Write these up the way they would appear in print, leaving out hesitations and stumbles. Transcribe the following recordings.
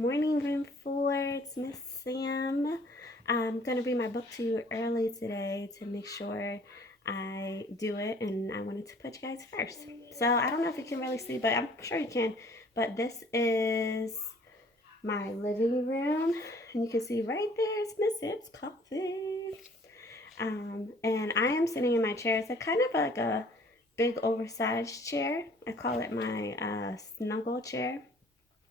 Morning, room 4. It's Miss Sam. I'm going to bring my book to you early today to make sure I do it, and I wanted to put you guys first. So I don't know if you can really see, but I'm sure you can. But this is my living room, and you can see right there is Miss Sam's coffee. And I am sitting in my chair. It's a kind of like a big oversized chair. I call it my snuggle chair.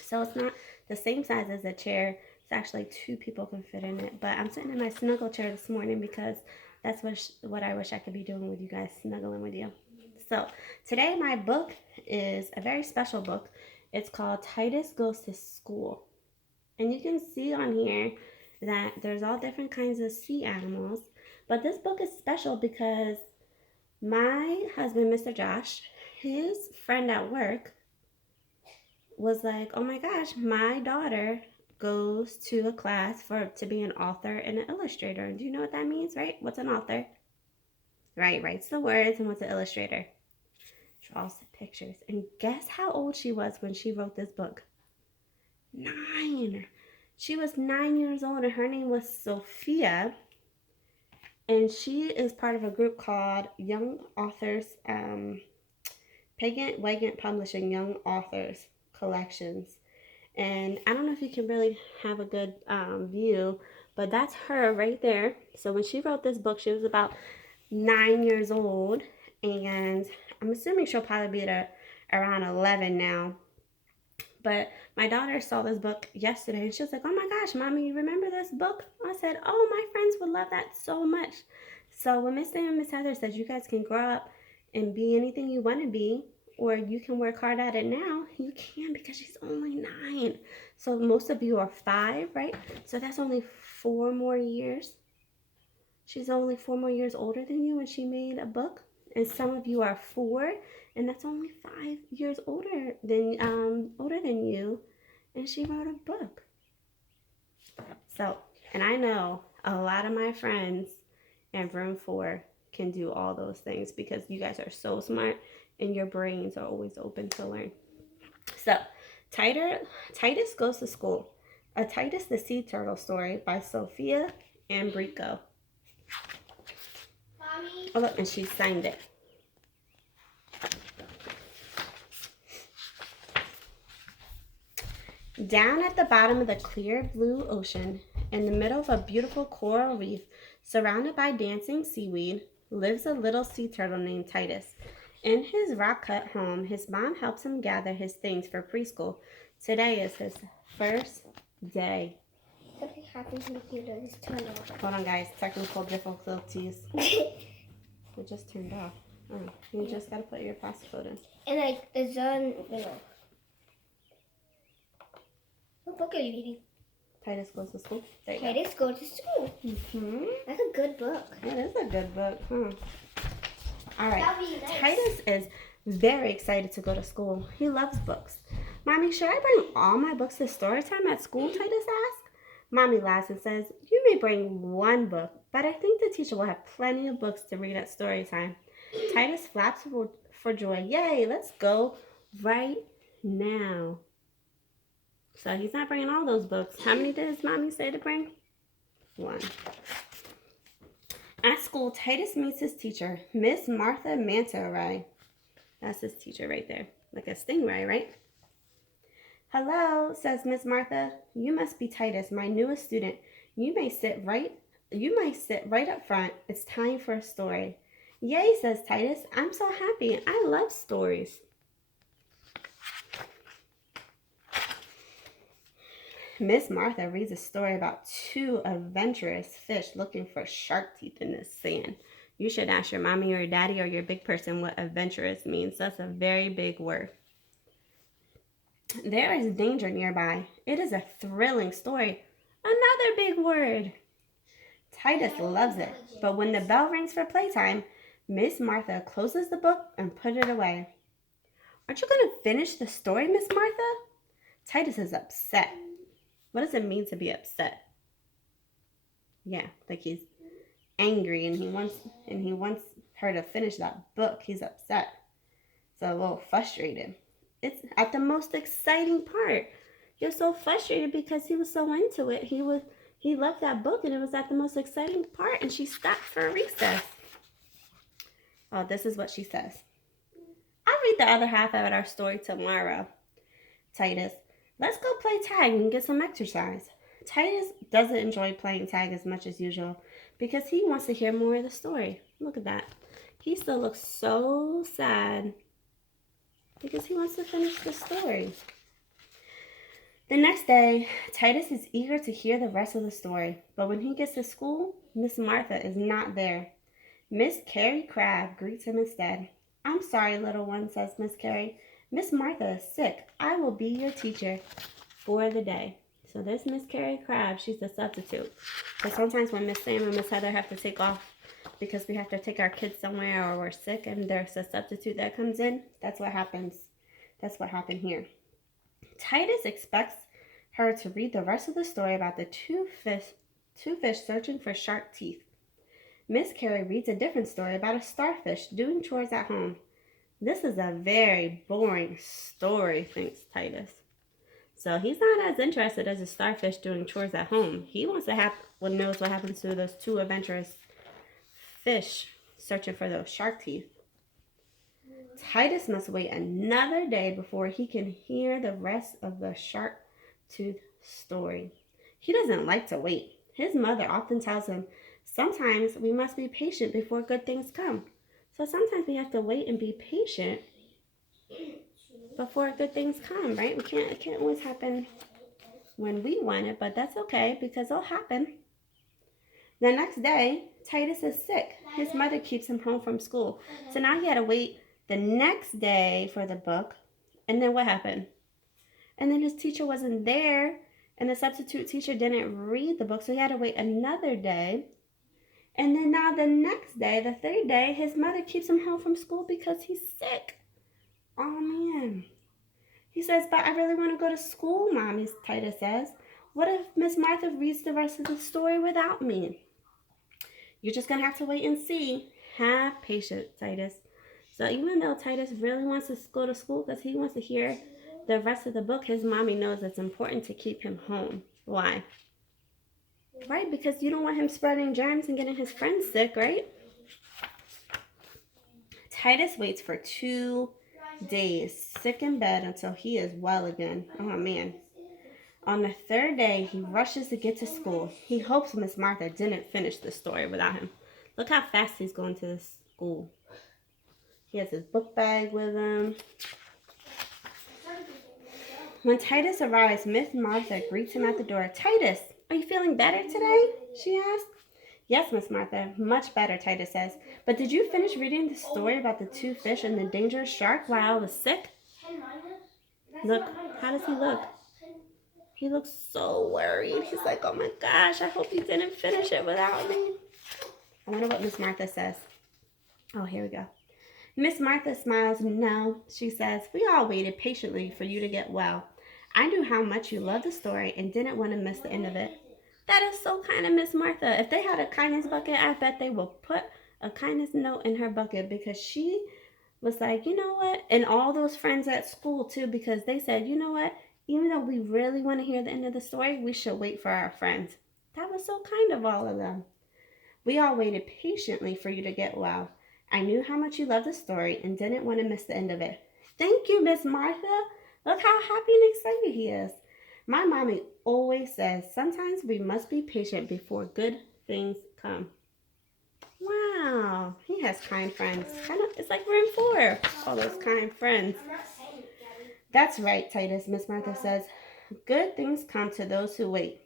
So it's not the same size as a chair. It's actually 2 people can fit in it. But I'm sitting in my snuggle chair this morning because that's what I wish I could be doing with you guys, snuggling with you. So today my book is a very special book. It's called Titus Goes to School. And you can see on here that there's all different kinds of sea animals. But this book is special because my husband, Mr. Josh, his friend at work was like, oh my gosh, my daughter goes to a class to be an author and an illustrator. And do you know what that means, right? What's an author? Right, writes the words. And what's an illustrator? Draws the pictures. And guess how old she was when she wrote this book? 9. She was 9 years old, and her name was Sophia. And she is part of a group called Young Authors, Pagan Wagon Publishing Young Authors Collections. And I don't know if you can really have a good view, but that's her right there. So when she wrote this book, she was about 9 years old, and I'm assuming she'll probably be around 11 now. But my daughter saw this book yesterday, and she was like, oh my gosh, Mommy, you remember this book? I said, oh, my friends would love that so much. So when Miss Sam and Miss Heather said you guys can grow up and be anything you want to be, or you can work hard at it now, you can, because she's only 9. So most of you are 5, right? So that's only 4 more years. She's only 4 more years older than you when she made a book. And some of you are 4, and that's only 5 years older than you, and she wrote a book. So, and I know a lot of my friends in room 4 can do all those things because you guys are so smart and your brains are always open to learn. So, Titus Goes to School, a Titus the Sea Turtle story by Sophia Ambrico. Mommy. Oh, look, and she signed it. Down at the bottom of the clear blue ocean, in the middle of a beautiful coral reef, surrounded by dancing seaweed, lives a little sea turtle named Titus. In his rock-cut home, his mom helps him gather his things for preschool. Today is his first day. Something happened to the computer. It's turned off. Hold on, guys. Technical difficulties. It just turned off. Oh, you just gotta put your passcode in. And like it's on, What book are you reading? Titus Goes to School. Titus Goes to School. Mm-hmm. That's a good book. It is a good book, huh? All right. Nice. Titus is very excited to go to school. He loves books. Mommy, should I bring all my books to story time at school? Titus asks. Mommy laughs and says, you may bring 1 book, but I think the teacher will have plenty of books to read at story time. Titus flaps for joy. Yay, let's go right now. So he's not bringing all those books. How many did his mommy say to bring? 1. At school, Titus meets his teacher, Miss Martha Manta Ray. That's his teacher right there. Like a stingray, right? Hello, says Miss Martha. You must be Titus, my newest student. You may sit right up front. It's time for a story. Yay, says Titus. I'm so happy. I love stories. Miss Martha reads a story about 2 adventurous fish looking for shark teeth in the sand. You should ask your mommy or your daddy or your big person what adventurous means. That's a very big word. There is danger nearby. It is a thrilling story. Another big word. Titus loves it, but when the bell rings for playtime, Miss Martha closes the book and puts it away. Aren't you going to finish the story, Miss Martha? Titus is upset. What does it mean to be upset? Yeah, like he's angry and he wants her to finish that book. He's upset. So a little frustrated. It's at the most exciting part. He was so frustrated because he was so into it. He loved that book and it was at the most exciting part and she stopped for a recess. Oh, this is what she says. I'll read the other half of our story tomorrow. Titus, let's go play tag and get some exercise. Titus doesn't enjoy playing tag as much as usual because he wants to hear more of the story. Look at that. He still looks so sad because he wants to finish the story. The next day, Titus is eager to hear the rest of the story, but when he gets to school, Miss Martha is not there. Miss Carrie Crab greets him instead. I'm sorry, little one, says Miss Carrie. Miss Martha is sick. I will be your teacher for the day. So there's Miss Carrie Crab. She's the substitute. But sometimes when Miss Sam and Miss Heather have to take off because we have to take our kids somewhere or we're sick and there's a substitute that comes in, that's what happens. That's what happened here. Titus expects her to read the rest of the story about the two fish searching for shark teeth. Miss Carrie reads a different story about a starfish doing chores at home. This is a very boring story, thinks Titus. So he's not as interested as a starfish doing chores at home. He wants to knows what happens to those two adventurous fish searching for those shark teeth. Titus must wait another day before he can hear the rest of the shark tooth story. He doesn't like to wait. His mother often tells him, sometimes we must be patient before good things come. So sometimes we have to wait and be patient before good things come, right? It can't always happen when we want it, but that's okay because it'll happen. The next day, Titus is sick. His mother keeps him home from school. So now he had to wait the next day for the book. And then what happened? And then his teacher wasn't there and the substitute teacher didn't read the book, so he had to wait another day. And then now the next day, the third day, his mother keeps him home from school because he's sick. Oh man. He says, but I really want to go to school, Mommy, Titus says. What if Miss Martha reads the rest of the story without me? You're just going to have to wait and see. Have patience, Titus. So even though Titus really wants to go to school because he wants to hear the rest of the book, his mommy knows it's important to keep him home. Why? Right, because you don't want him spreading germs and getting his friends sick, right? Titus waits for 2 days, sick in bed, until he is well again. Oh, man. On the third day, he rushes to get to school. He hopes Miss Martha didn't finish the story without him. Look how fast he's going to school. He has his book bag with him. When Titus arrives, Miss Martha greets him at the door. Titus, are you feeling better today? She asked. Yes, Miss Martha, much better, Titus says. But did you finish reading the story about the two fish and the dangerous shark while I was sick? Look, how does he look? He looks so worried. He's like, oh my gosh, I hope you didn't finish it without me. I wonder what Miss Martha says. Oh, here we go. Miss Martha smiles. No, she says, we all waited patiently for you to get well. I knew how much you loved the story and didn't want to miss the end of it. That is so kind of Miss Martha. If they had a kindness bucket, I bet they will put a kindness note in her bucket because she was like, you know what? And all those friends at school too, because they said, you know what? Even though we really want to hear the end of the story, we should wait for our friends. That was so kind of all of them. We all waited patiently for you to get well. I knew how much you loved the story and didn't want to miss the end of it. Thank you, Miss Martha. Look how happy and excited he is. My mommy always says sometimes we must be patient before good things come. Wow, he has kind friends. It's like we're in 4. All those kind friends. That's right, Titus, Miss Martha says. Good things come to those who wait.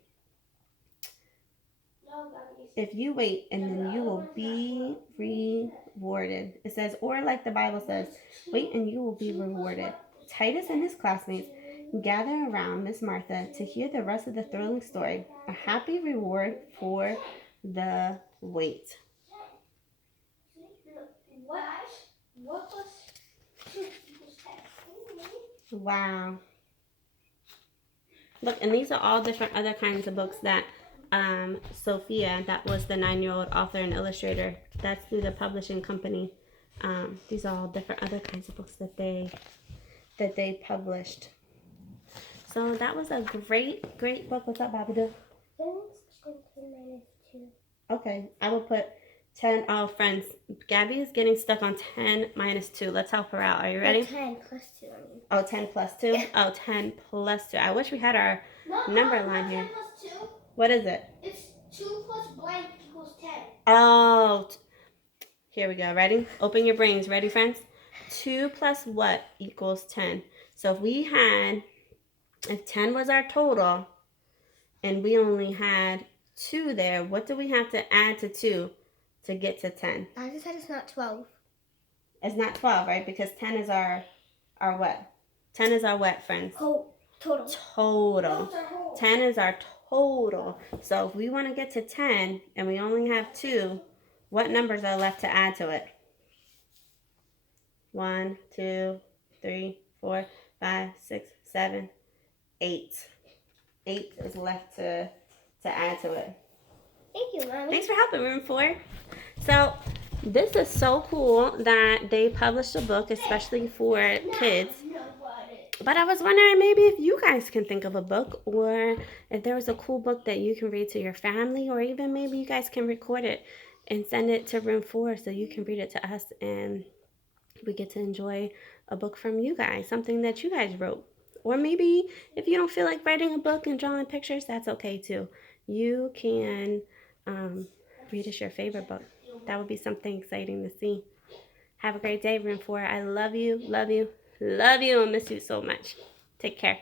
If you wait, and then you will be rewarded. It says, or like the Bible says, wait and you will be rewarded. Titus and his classmates gather around Miss Martha to hear the rest of the thrilling story. A happy reward for the wait. Wow. Look, and these are all different other kinds of books that Sophia, that was the 9-year-old author and illustrator, that's through the publishing company. These are all different other kinds of books that they published. So that was a great, great book. What's up, Babadoo? Okay, I will put 10. Oh, friends, Gabby is getting stuck on 10 minus 2. Let's help her out. Are you ready? 10 plus 2, I mean. Oh, 10 plus 2? Yeah. Oh, 10 plus 2. I wish we had our number line here. 10 plus 2. What is it? It's 2 plus blank equals 10. Oh, here we go. Ready? Open your brains. Ready, friends? 2 plus what equals 10? So if 10 was our total and we only had 2 there, what do we have to add to 2 to get to 10? I just said it's not 12. It's not 12, right? Because 10 is our what? 10 is our what, friends? Total. Total. 10 is our total. So if we want to get to 10 and we only have 2, what numbers are left to add to it? 1, 2, 3, 4, 5, 6, 7, 8. 8 is left to add to it. Thank you, Mommy. Thanks for helping, room 4. So this is so cool that they published a book especially for kids. But I was wondering maybe if you guys can think of a book, or if there was a cool book that you can read to your family, or even maybe you guys can record it and send it to room 4 so you can read it to us and we get to enjoy a book from you guys, something that you guys wrote. Or maybe if you don't feel like writing a book and drawing pictures, that's okay too. You can read us your favorite book. That would be something exciting to see. Have a great day, room 4. I love you, love you, love you, and miss you so much. Take care.